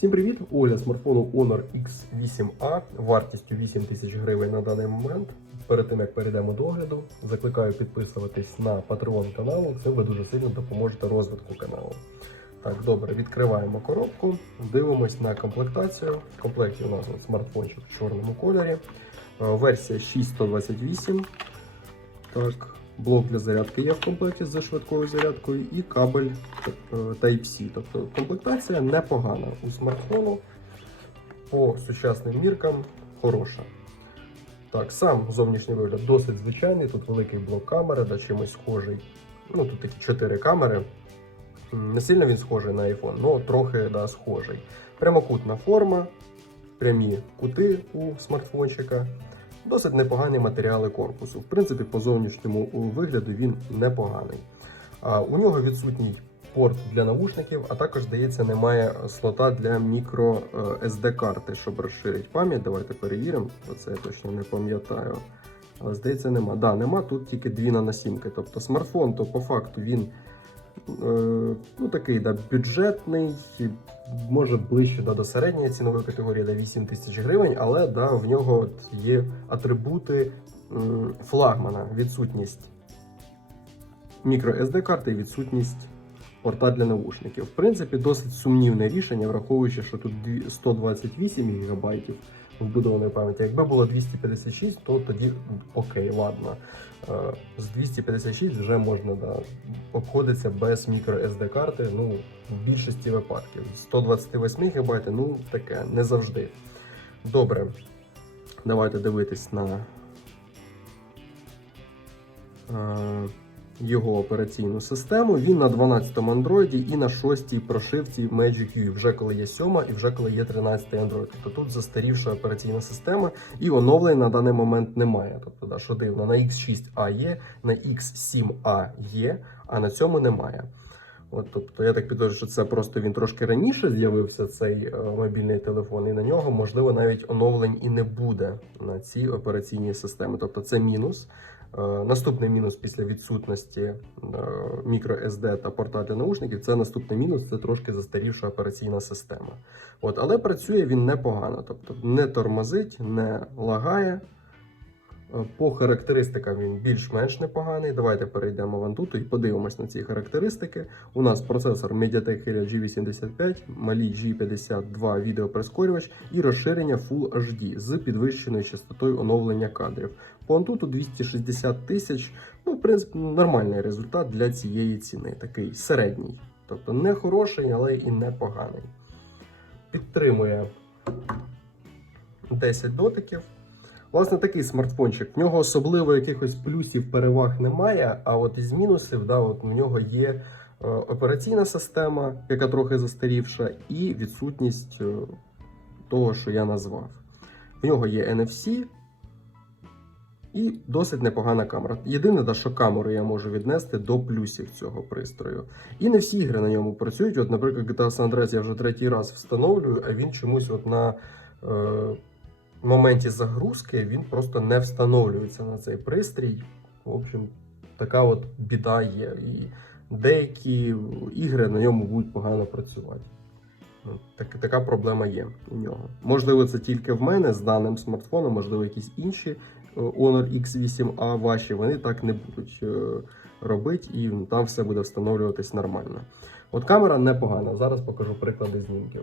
Всім привіт! Оля смартфону Honor X8A вартістю 8 тисяч гривень на даний момент. Перед тим як перейдемо до огляду, закликаю підписуватись на Patreon каналу. Цим ви дуже сильно допоможете розвитку каналу. Так, добре, відкриваємо коробку, дивимось на комплектацію. В комплекті у нас смартфончик в чорному кольорі. Е, Версія 6128. Так, блок для зарядки є в комплекті з швидкою зарядкою і кабель е, Type-C. Тобто комплектація непогана у смартфону. По сучасним міркам хороша. Так, сам зовнішній вигляд досить звичайний. Тут великий блок камери, да, чимось схожий. Ну, тут такі 4 камери. Не сильно він схожий на iPhone, але трохи да, схожий. Прямокутна форма, прямі кути у смартфончика. Досить непогані матеріали корпусу. В принципі, по зовнішньому вигляду він непоганий. У нього відсутній порт для навушників, а також, здається, немає слота для мікро SD карти, щоб розширити пам'ять. Давайте перевіримо, бо це я точно не пам'ятаю. Але здається, нема. Да, нема тут тільки дві наносімки. Тобто смартфон, то по факту він е, ну, такий да, бюджетний, може ближче да, до середньої цінової категорії, до 8 тисяч гривень, але да, в нього от є атрибути флагмана, відсутність мікро SD карти і відсутність порта для навушників. В принципі, досить сумнівне рішення, враховуючи, що тут 128 ГБ вбудованої пам'яті. Якби було 256, то тоді окей, ладно. Е, З 256 вже можна да, обходитися без мікро SD карти. Ну, в більшості випадків. 128 ГБ, ну таке, не завжди. Добре. Давайте дивитись на е, його операційну систему. Він на 12-му Android і на 6-й прошивці Magic UI, вже коли є 7 і вже коли є 13-й Android. Тобто тут застарівша операційна система і оновлень на даний момент немає. Тобто, да, що дивно, на X6A є, на X7A є, а на цьому немає. От, тобто, я так підозрюю, що це просто він трошки раніше з'явився цей е, мобільний телефон, і на нього можливо навіть оновлень і не буде на цій операційній системі. Тобто це мінус. Е, Наступний мінус після відсутності е, мікро SD та порта для наушників це наступний мінус, це трошки застарівша операційна система. От, але працює він непогано, тобто не тормозить, не лагає. По характеристикам він більш-менш непоганий. Давайте перейдемо в Antutu і подивимось на ці характеристики. У нас процесор MediaTek Helio G85, Mali G52 відеоприскорювач і розширення Full HD з підвищеною частотою оновлення кадрів. По Antutu 260 тисяч. Ну, в принципі, нормальний результат для цієї ціни. Такий середній. Тобто не хороший, але і непоганий. Підтримує 10 дотиків. Власне, такий смартфончик. В нього особливо якихось плюсів, переваг немає. А от із мінусів, да, от в нього є е, операційна система, яка трохи застарівша, і відсутність е, того, що я назвав. В нього є NFC і досить непогана камера. Єдине, да, що камеру я можу віднести до плюсів цього пристрою. І не всі ігри на ньому працюють. От, наприклад, GTA San Andreas я вже третій раз встановлюю, а він чомусь от на. Е, в моменті загрузки він просто не встановлюється на цей пристрій. В общем, така от біда є. І деякі ігри на ньому будуть погано працювати. Ну, Так, така проблема є у нього. Можливо, це тільки в мене з даним смартфоном, можливо, якісь інші е, Honor X8A ваші, вони так не будуть е, робити, і там все буде встановлюватись нормально. От камера непогана. Зараз покажу приклади знімків.